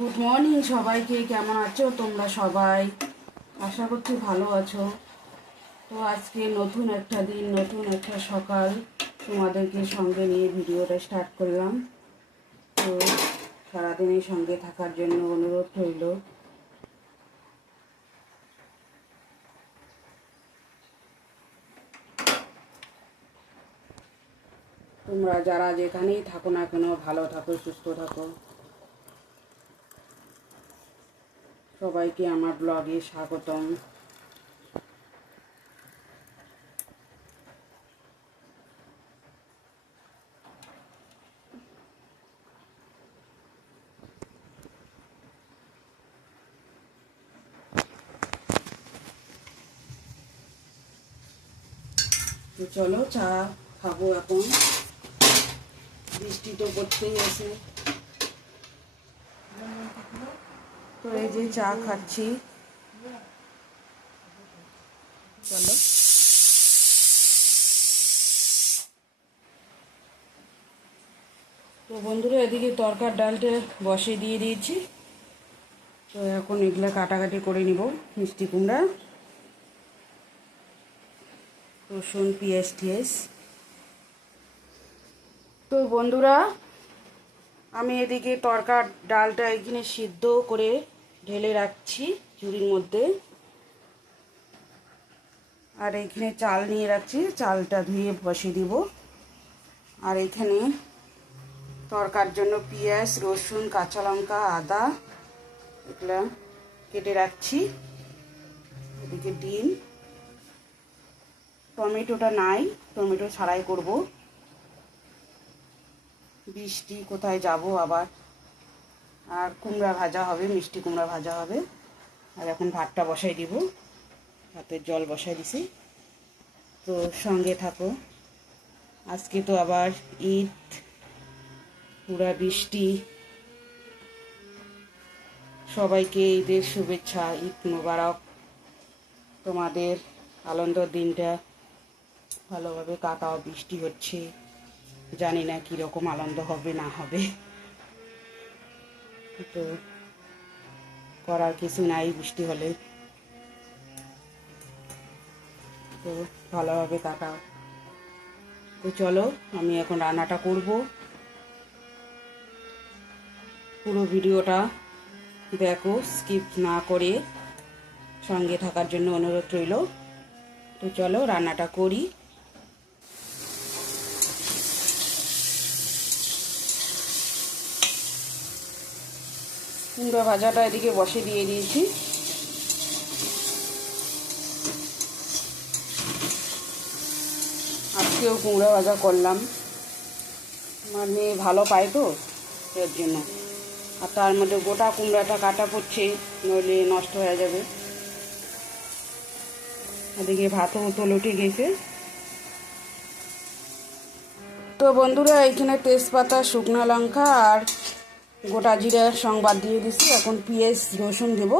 Good morning সবাইকে। কেমন আছো তোমরা সবাই? আশা করছি ভালো আছো। তো আজকে নতুন একটা দিন, নতুন একটা সকাল, তোমাদেরকে সঙ্গে নিয়ে ভিডিওটা স্টার্ট করলাম। তো সারাদিনের সঙ্গে থাকার জন্য অনুরোধ রইল। তোমরা যারা যেখানেই থাকো না কেন, ভালো থাকো, সুস্থ থাকো। সবাইকে আমার ব্লগে স্বাগতম। তো চলো চা খাবো এখন। বৃষ্টি তো পড়তেই আছে। তো এই যে চা খাচ্ছি, চলো। তো বন্ধুরা, এদিকে তরকার ডালটা বসে দিয়ে দিয়েছি। তো এখন এগুলা কাটাকাটি করে নিব। মিষ্টি কুমড়া, রসুন, পেঁয়াজ টিয়াজ। তো বন্ধুরা, আমি এদিকে তরকার ডালটা এখানে সিদ্ধ করে ঢেলে রাখছি ঝুড়ির মধ্যে। আর এখানে চাল নিয়ে রাখছি, চালটা ধুয়ে বসিয়ে দিব। আর এখানে তরকার জন্য পেঁয়াজ, রসুন, কাঁচা লঙ্কা, আদা এগুলা কেটে রাখছি। এদিকে ডিম, টমেটোটা নাই, টমেটো ছাড়াই করব। বৃষ্টি কোথায় যাব আবার। আর কুমড়া ভাজা হবে, মিষ্টি কুমড়া ভাজা হবে। আর এখন ভাতটা বসাই দিব, ভাতের জল বসাই দিছি। তো সঙ্গে থাকো। আজকে তো আবার ঈদ, পুরা বৃষ্টি। সবাইকে ঈদের শুভেচ্ছা, ঈদ মোবারক। তোমাদের আনন্দের দিনটা ভালোভাবে কাটাও। বৃষ্টি হচ্ছে, জানি না কীরকম আনন্দ হবে না হবে। তো করার কিছু নাই বৃষ্টি হলে। তো ভালোভাবে কাটাও। তো চলো, আমি এখন রান্নাটা করব। পুরো ভিডিওটা দেখো, স্কিপ না করে সঙ্গে থাকার জন্য অনুরোধ রইল। তো চলো রান্নাটা করি। কুমড়া ভাজাটা এদিকে বসে দিয়ে দিয়েছি। আজকেও কুমড়া ভাজা করলাম। আমার মেয়ে ভালো পায় তো, এর জন্য। আর তার মধ্যে গোটা কুমড়াটা কাটা পড়ছে, নইলে নষ্ট হয়ে যাবে। এদিকে ভাতও উতল উঠে গেছে। তো বন্ধুরা, এইখানে তেজপাতা, শুকনো লঙ্কা আর গোটা জিরা সংবাদ দিয়ে দিছি। এখন পেঁয়াজ রসুন দেব।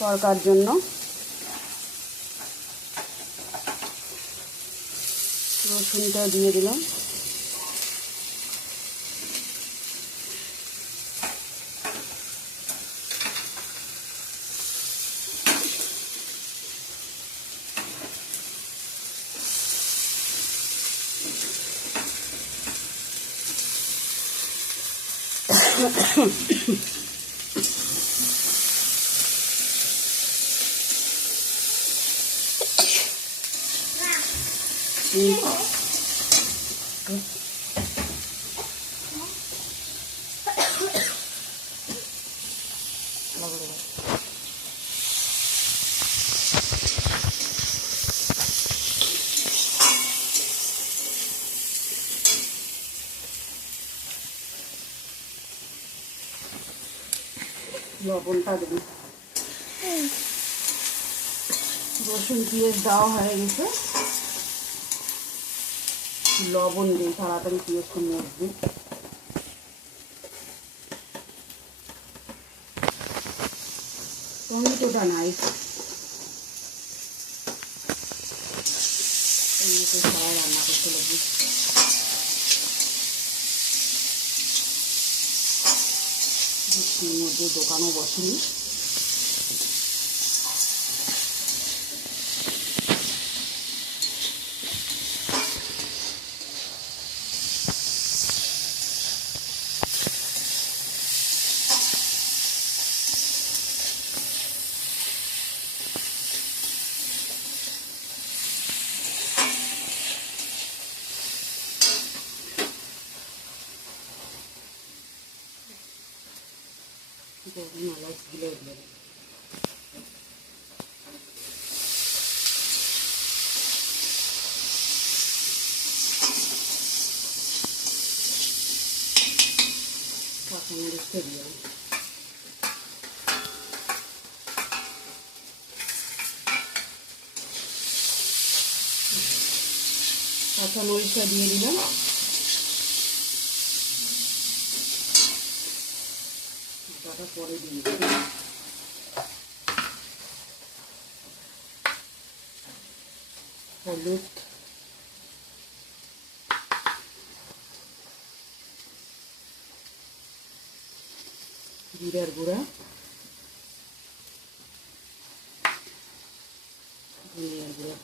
তরকার জন্য রসুনটা দিয়ে দিলাম। লবণটা দেব। রসুন পেঁয়াজ দেওয়া হয়ে গেছে, লবণ দিই, তাড়াতাড়ি পেঁয়াজটা মরবে। টমেটোটা নাই, টমেটো ছাড়াই রান্না করতে লাগবে। বৃষ্টির মধ্যে দোকানও বসেনি। কাঁচামরিচটা দিয়ে কাঁচামরিচটা দিয়ে দিলাম। আটাটা পরে দিয়ে দিলাম। হলুদ, জিরার গুঁড়া, ধনিয়ার গুঁড়া,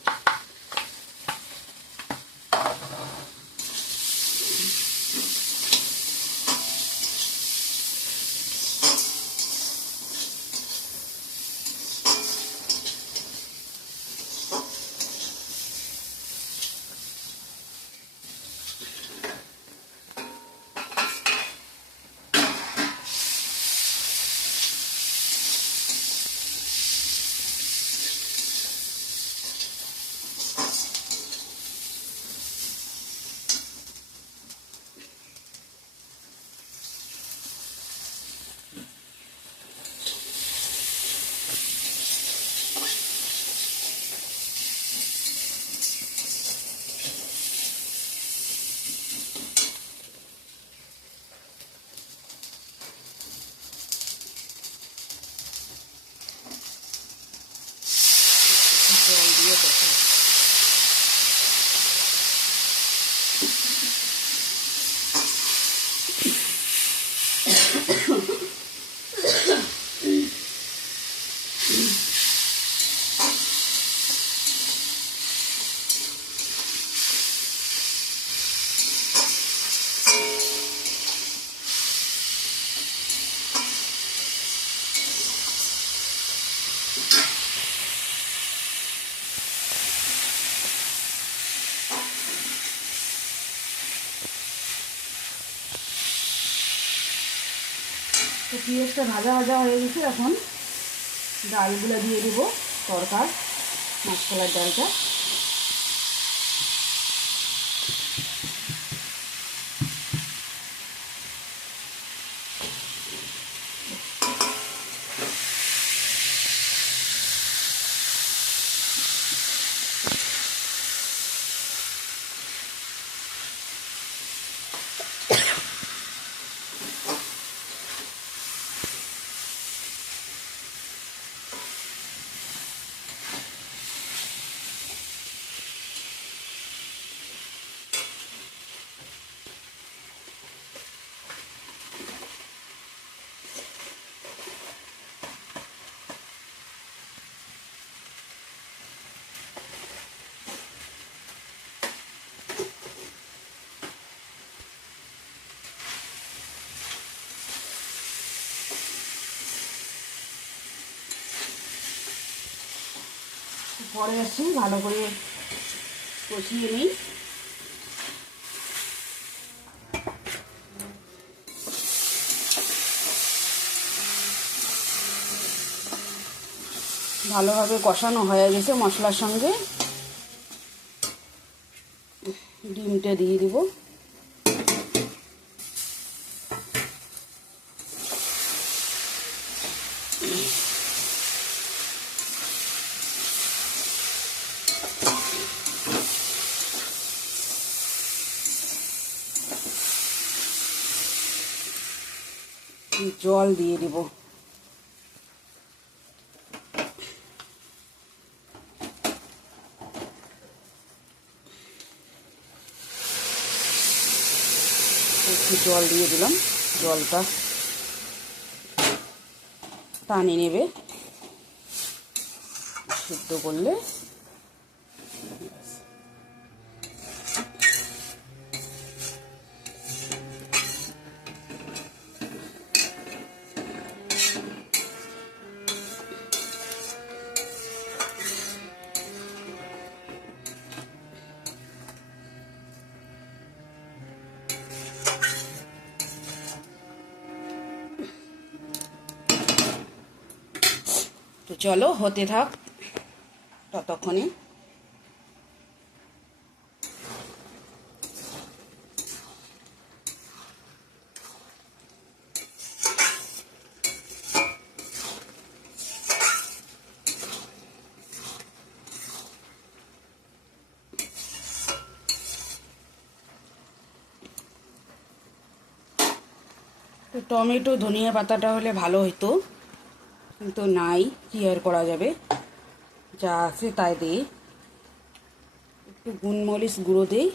জল দিয়ে কষা। তো পেঁয়াজটা ভাজা ভাজা হয়ে গেছে, এখন ডালগুলো দিয়ে দেবো, তরকার মাছকলার ডালটা। পরে আসি, ভালো করে কষিয়ে নিই। ভালোভাবে কষানো হয়ে গেছে মশলার সঙ্গে, ডিমটা দিয়ে দিব। জল দিয়ে দিব। জল দিয়ে দিলাম, জলটা টানে নেবে সিদ্ধ করলে। তো চলো হতে থাক ততক্ষণে। তো টমেটো ধনিয়া পাতাটা হলে ভালো হতো, কিন্তু নাই, কি আর করা যাবে, যা আছে তাই দিই। একটু গোলমরিচ গুঁড়ো দিই,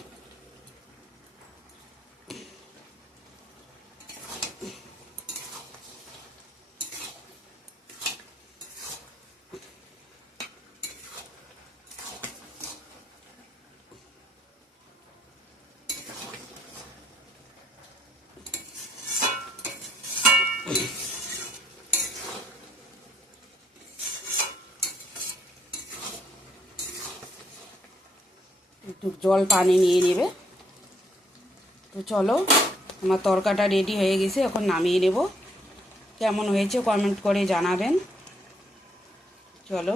একটু জল পানি নিয়ে নেবে। তো চলো আমার তরকাটা রেডি হয়ে গেছে, এখন নামিয়ে নেব। কেমন হয়েছে কমেন্ট করে জানাবেন। চলো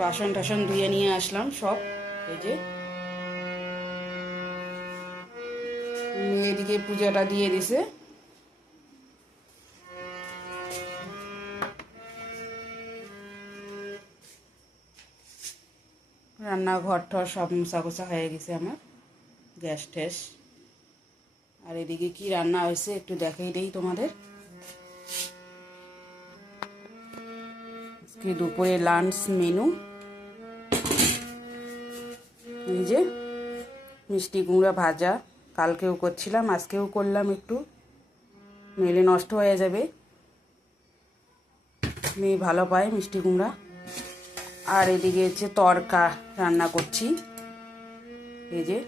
বাসন টাসন ধুয়ে নিয়ে আসলাম সব, এই যে এদিকে পূজাটা দিয়ে দিছে। রান্নাঘর ঠর সব মোছা কোছা হয়ে গেছে আমার, গ্যাস ট্যাস। আর এদিকে কি রান্না হয়েছে একটু দেখাই দেই তোমাদের। আজকে দুপুরে লাঞ্চ মেনু এই যে মিষ্টি কুমড়া ভাজা, কালকেও করছিলাম আজকেও করলাম, একটু মেলে নষ্ট হয়ে যাবে, মেয়ে ভালো পায় মিষ্টি কুমড়া। আর এদিকে হচ্ছে তরকা রান্না করছি, এই যে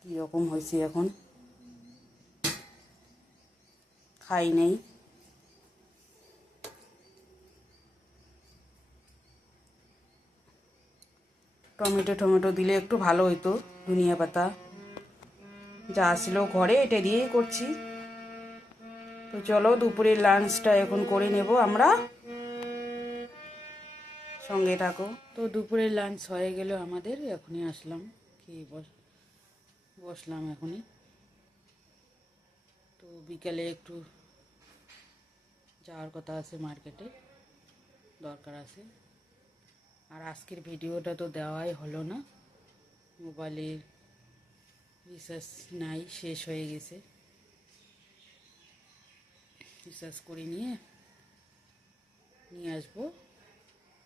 কীরকম হয়েছে এখন, খাই নেই। টমেটো দিলে একটু ভালো হইতো, ধনিয়া পাতা যা ছিল ঘরে এটা দিয়েই করছি। তো চলো দুপুরের লাঞ্চটা এখন করে নেব আমরা, সঙ্গে থাকো। তো দুপুরের লাঞ্চ হয়ে গেল আমাদের, এখনই আসলাম, খেয়ে বসলাম এখনই। তো বিকালে একটু যাওয়ার কথা আছে, মার্কেটে দরকার আছে। আর আজকের ভিডিওটা তো দেওয়াই হলো না, মোবাইলের রিচার্জ নাই, শেষ হয়ে গেছে। রিচার্জ করে নিয়ে আসবো,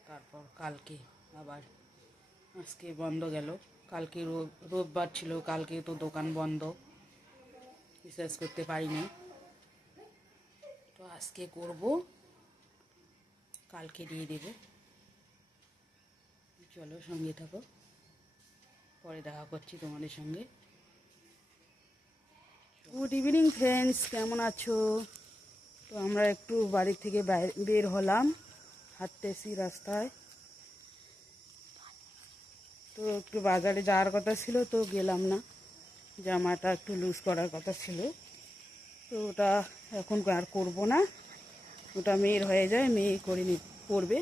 তারপর কালকে আবার। আজকে বন্ধ গেল, কালকে রোববার ছিল, কালকে তো দোকান বন্ধ, রিচার্জ করতে পারিনি। তো আজকে করব, কালকে দিয়ে দেব। চলো সঙ্গে থাকো, পরে দেখা করছি তোমাদের সঙ্গে। গুড ইভিনিং ফ্রেন্ডস, কেমন আছো? তো আমরা একটু বাড়ি থেকে বের হলাম, হাঁটতেছি রাস্তায়। তো একটু বাজারে যাওয়ার কথা ছিল, তো গেলাম না, জামাটা একটু লুজ করার কথা ছিল, তো ওটা এখন আর করবো না, ওটা মেয়ের হয়ে যায়, মেয়ে করবে।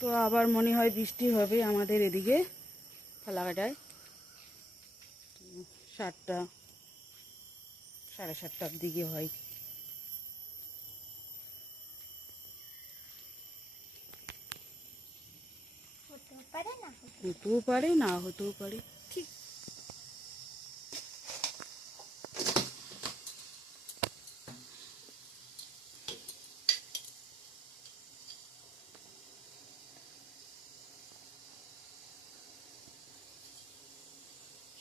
তো আবার মনে হয় বৃষ্টি হবে আমাদের এদিকে ফালাকাটায়, 7টা 7:30টার দিকে হয়। হতেও পারে না হতেও পারে, ঠিক।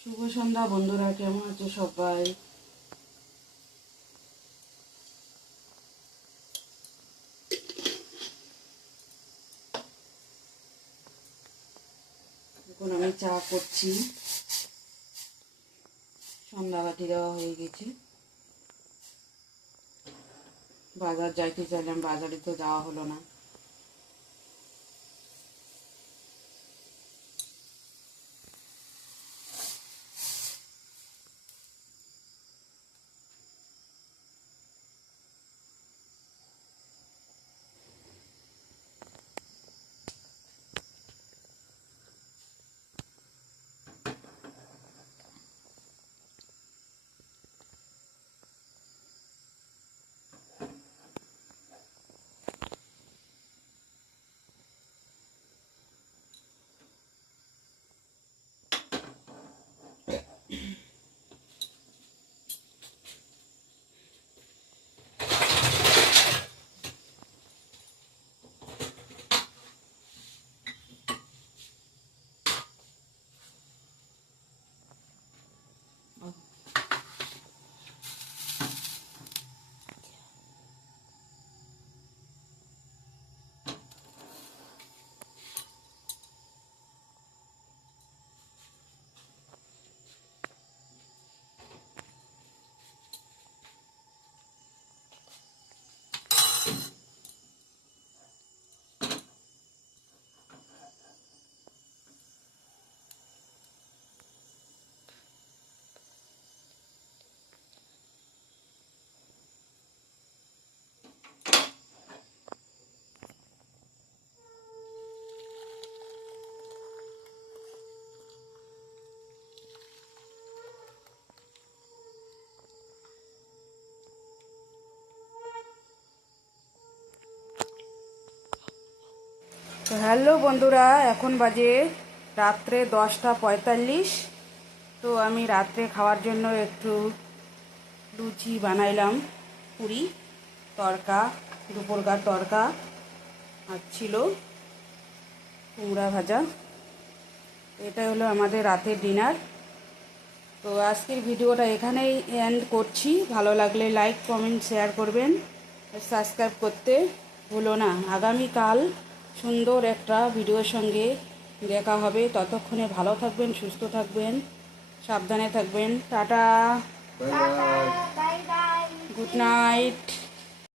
শুভ সন্ধ্যা বন্ধুরা, কেমন আছো সবাই? এখন আমি চা করছি, সন্ধ্যাবাতি দেওয়া হয়ে গেছে। বাজার যাইতে চাইলাম, বাজারে তো যাওয়া হলো না। তো হ্যালো বন্ধুরা, এখন বাজে রাত্রে 10টা 45। তো আমি রাত্রে খাওয়ার জন্য একটু লুচি বানাইলাম, পুরি, তড়কা, দুপুরকার তড়কা আর ছিল কুমড়া ভাজা। এটা হলো আমাদের রাতের ডিনার। তো আজকের ভিডিওটা এখানেই এন্ড করছি। ভালো লাগলে লাইক, কমেন্ট, শেয়ার করবেন, সাবস্ক্রাইব করতে ভুলো না। আগামীকাল সুন্দর একটা ভিডিওর সঙ্গে দেখা হবে। ততক্ষণে ভালো থাকবেন, সুস্থ থাকবেন, সাবধানে থাকবেন। Tata, good night.